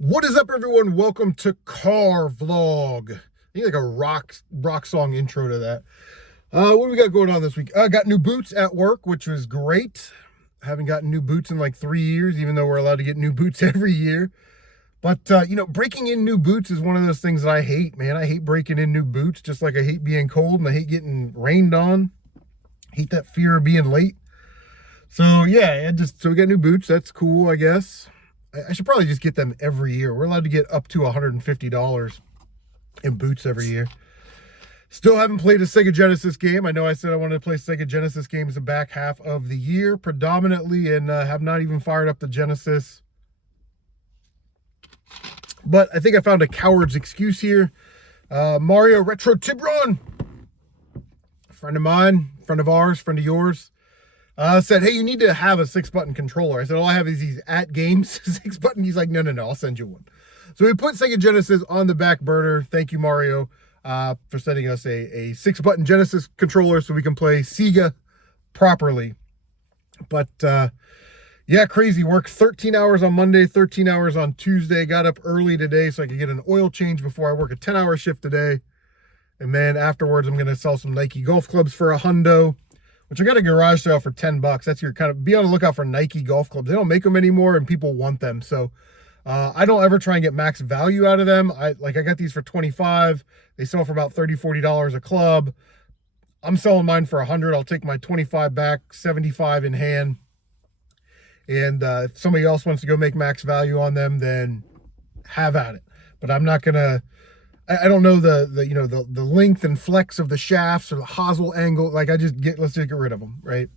What is up, everyone? Welcome to Car Vlog. I need like a rock song intro to that. What do we got going on this week? I got new boots at work, which was great. I haven't gotten new boots in like 3 years, even though we're allowed to get new boots every year. But, breaking in new boots is one of those things that I hate, man. I hate breaking in new boots, just like I hate being cold and I hate getting rained on. I hate that fear of being late. So, yeah, so we got new boots. That's cool, I guess. I should probably just get them every year. We're allowed to get up to $150 in boots every year. Still haven't played a Sega Genesis game. I know I said I wanted to play Sega Genesis games the back half of the year predominantly, and have not even fired up the Genesis. But I think I found a coward's excuse here. Mario Retro Tiburon, a friend of mine, friend of ours, friend of yours, said, hey, you need to have a 6-button controller. I said, all I have is these at games 6-button. He's like, no, I'll send you one. So we put Sega Genesis on the back burner. Thank you, Mario, for sending us a 6-button Genesis controller so we can play Sega properly. But yeah, crazy work. 13 hours on Monday, 13 hours on Tuesday. Got up early today so I could get an oil change before I work a 10-hour shift today. And then afterwards, I'm going to sell some Nike golf clubs for $100, which I got a garage sale for $10. That's your kind of, be on the lookout for Nike golf clubs. They don't make them anymore and people want them. So I don't ever try and get max value out of them. I got these for $25. They sell for about $30, $40 a club. I'm selling mine for $100. I'll take my $25 back, $75 in hand. And if somebody else wants to go make max value on them, then have at it. But I'm not gonna. I don't know the length and flex of the shafts or the hosel angle. Like let's just get rid of them, right?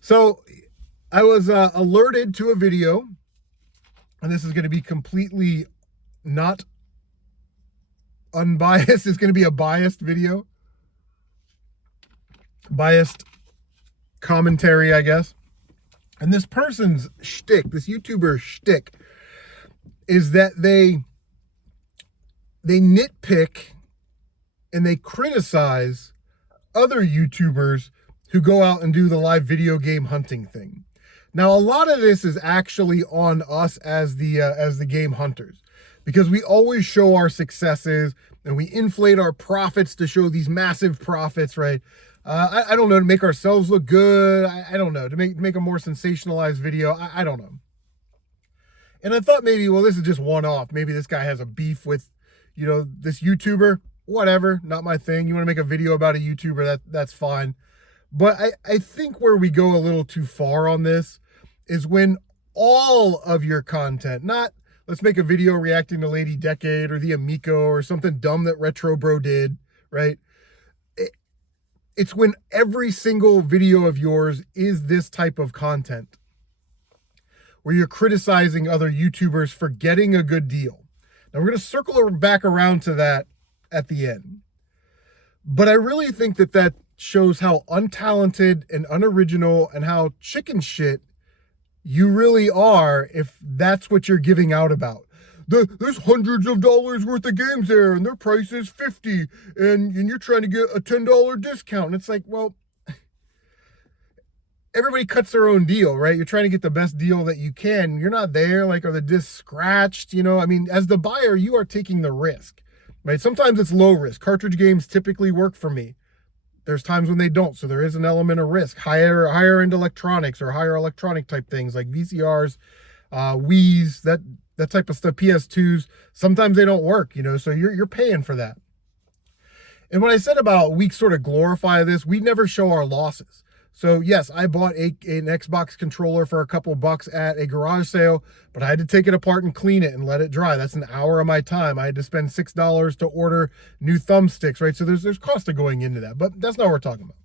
So I was alerted to a video, and this is going to be completely not unbiased. It's going to be a biased video, biased commentary, I guess. And this person's shtick, this YouTuber shtick, is that they nitpick and they criticize other YouTubers who go out and do the live video game hunting thing. Now, a lot of this is actually on us as the game hunters, because we always show our successes and we inflate our profits to show these massive profits, right? I don't know, to make ourselves look good. I don't know, to make a more sensationalized video. I don't know. And I thought maybe, well, this is just one-off. Maybe this guy has a beef with, this YouTuber. Whatever, not my thing. You want to make a video about a YouTuber, that's fine. But I think where we go a little too far on this is when all of your content, not let's make a video reacting to Lady Decade or the Amico or something dumb that Retro Bro did, right? It's when every single video of yours is this type of content where you're criticizing other YouTubers for getting a good deal. Now, we're going to circle back around to that at the end. But I really think that shows how untalented and unoriginal and how chicken shit you really are if that's what you're giving out about. There's hundreds of dollars worth of games there, and their price is $50, and you're trying to get a $10 discount. And it's like, well, everybody cuts their own deal, right? You're trying to get the best deal that you can. You're not there, like, are the discs scratched? I mean, as the buyer, you are taking the risk, right? Sometimes it's low risk. Cartridge games typically work for me. There's times when they don't, so there is an element of risk. Higher end electronics or higher electronic type things like VCRs, Wii's, that type of stuff, PS2s, sometimes they don't work, so you're paying for that. And when I said about we sort of glorify this, we never show our losses. So yes, I bought an Xbox controller for a couple bucks at a garage sale, but I had to take it apart and clean it and let it dry. That's an hour of my time. I had to spend $6 to order new thumbsticks, right? So there's cost of going into that, but that's not what we're talking about.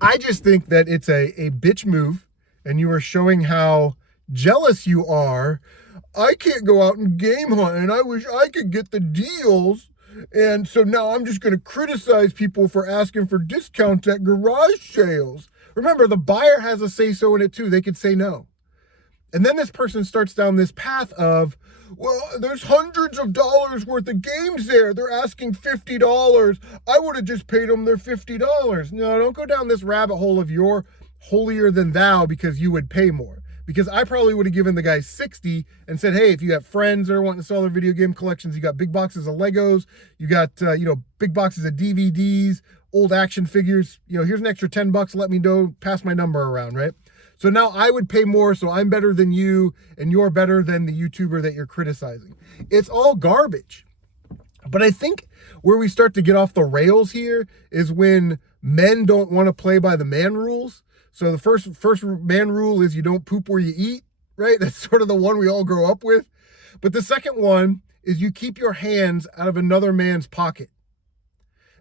I just think that it's a bitch move, and you are showing how jealous you are. I can't go out and game hunt, and I wish I could get the deals. And so now I'm just going to criticize people for asking for discounts at garage sales. Remember, the buyer has a say-so in it too. They could say no. And then this person starts down this path of, well, there's hundreds of dollars worth of games there. They're asking $50. I would have just paid them their $50. No, don't go down this rabbit hole of you're holier than thou because you would pay more. because I probably would have given the guy 60 and said, hey, if you have friends that are wanting to sell their video game collections, you got big boxes of Legos, you got, big boxes of DVDs, old action figures, here's an extra $10, let me know, pass my number around, right? So now I would pay more, so I'm better than you, and you're better than the YouTuber that you're criticizing. It's all garbage. But I think where we start to get off the rails here is when men don't want to play by the man rules. So the first man rule is you don't poop where you eat, right? That's sort of the one we all grow up with. But the second one is you keep your hands out of another man's pocket.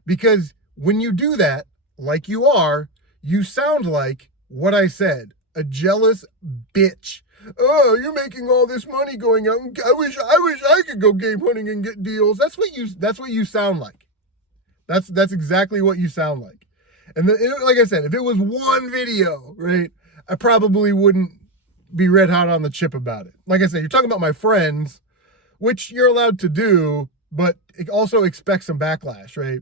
Because when you do that, like you are, you sound like what I said, a jealous bitch. Oh, you're making all this money going out. I wish I could go game hunting and get deals. That's what you sound like. That's exactly what you sound like. And like I said, if it was one video, right, I probably wouldn't be red hot on the chip about it. Like I said, you're talking about my friends, which you're allowed to do, but it also expects some backlash, right?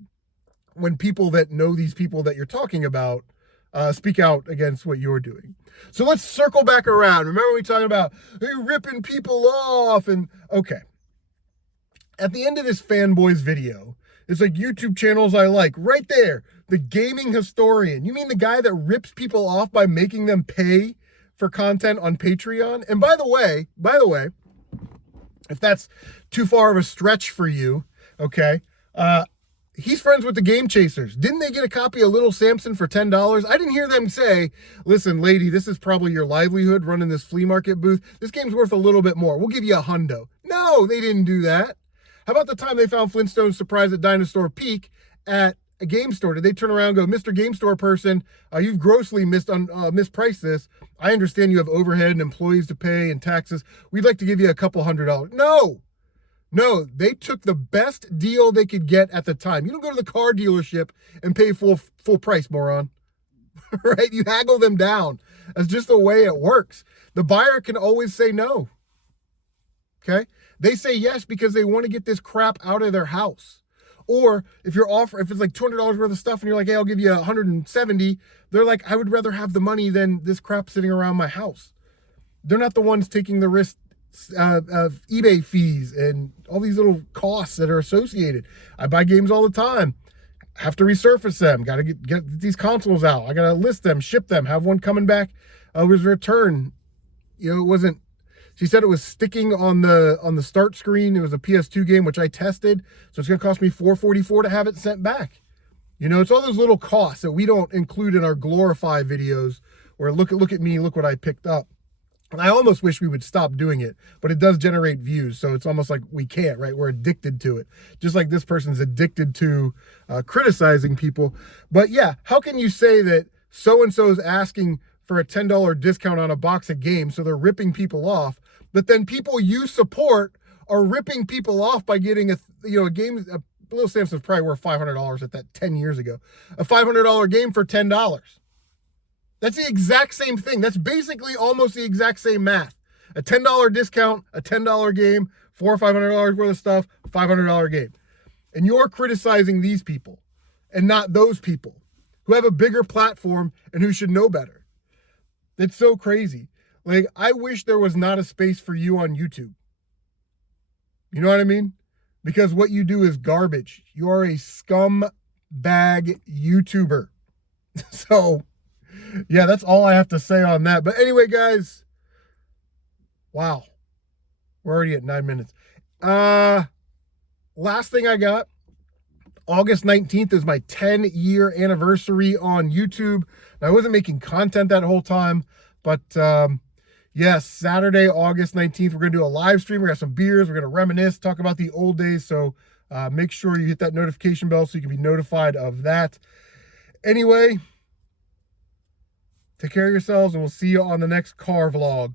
When people that know these people that you're talking about speak out against what you're doing. So let's circle back around. Remember we talking about you're ripping people off and okay. At the end of this fanboys video, it's like YouTube channels I like. Right there, the gaming historian. You mean the guy that rips people off by making them pay for content on Patreon? And by the way, if that's too far of a stretch for you, okay, he's friends with the Game Chasers. Didn't they get a copy of Little Samson for $10? I didn't hear them say, listen, lady, this is probably your livelihood running this flea market booth. This game's worth a little bit more. We'll give you $100. No, they didn't do that. How about the time they found Flintstones Surprise at Dinosaur Peak at a game store? Did they turn around and go, Mr. Game Store person, you've grossly mispriced this. I understand you have overhead and employees to pay and taxes. We'd like to give you a couple $100. No, they took the best deal they could get at the time. You don't go to the car dealership and pay full price, moron. Right? You haggle them down. That's just the way it works. The buyer can always say no. Okay? They say yes because they want to get this crap out of their house. Or if it's like $200 worth of stuff and you're like, hey, I'll give you 170, they're like, I would rather have the money than this crap sitting around my house. They're not the ones taking the risk of eBay fees and all these little costs that are associated. I buy games all the time. Have to resurface them. Got to get these consoles out. I got to list them, ship them, have one coming back. Was return. It wasn't. She said it was sticking on the start screen. It was a PS2 game, which I tested. So it's going to cost me $444 to have it sent back. It's all those little costs that we don't include in our glorify videos where look at me, look what I picked up. And I almost wish we would stop doing it, but it does generate views. So it's almost like we can't, right? We're addicted to it. Just like this person's addicted to criticizing people. But yeah, how can you say that so-and-so is asking for a $10 discount on a box of games, so they're ripping people off, but then people you support are ripping people off by getting a game, Little Samson's probably worth $500 at that 10 years ago, a $500 game for $10. That's the exact same thing. That's basically almost the exact same math. A $10 discount, a $10 game, $400 or $500 worth of stuff, $500 game. And you're criticizing these people and not those people who have a bigger platform and who should know better. It's so crazy. Like, I wish there was not a space for you on YouTube. You know what I mean? Because what you do is garbage. You are a scumbag YouTuber. So, yeah, that's all I have to say on that. But anyway, guys, wow, we're already at 9 minutes. Last thing I got, August 19th is my 10-year anniversary on YouTube. Now, I wasn't making content that whole time, but yes, Saturday, August 19th, we're going to do a live stream. We're going to have some beers. We're going to reminisce, talk about the old days. So make sure you hit that notification bell so you can be notified of that. Anyway, take care of yourselves, and we'll see you on the next car vlog.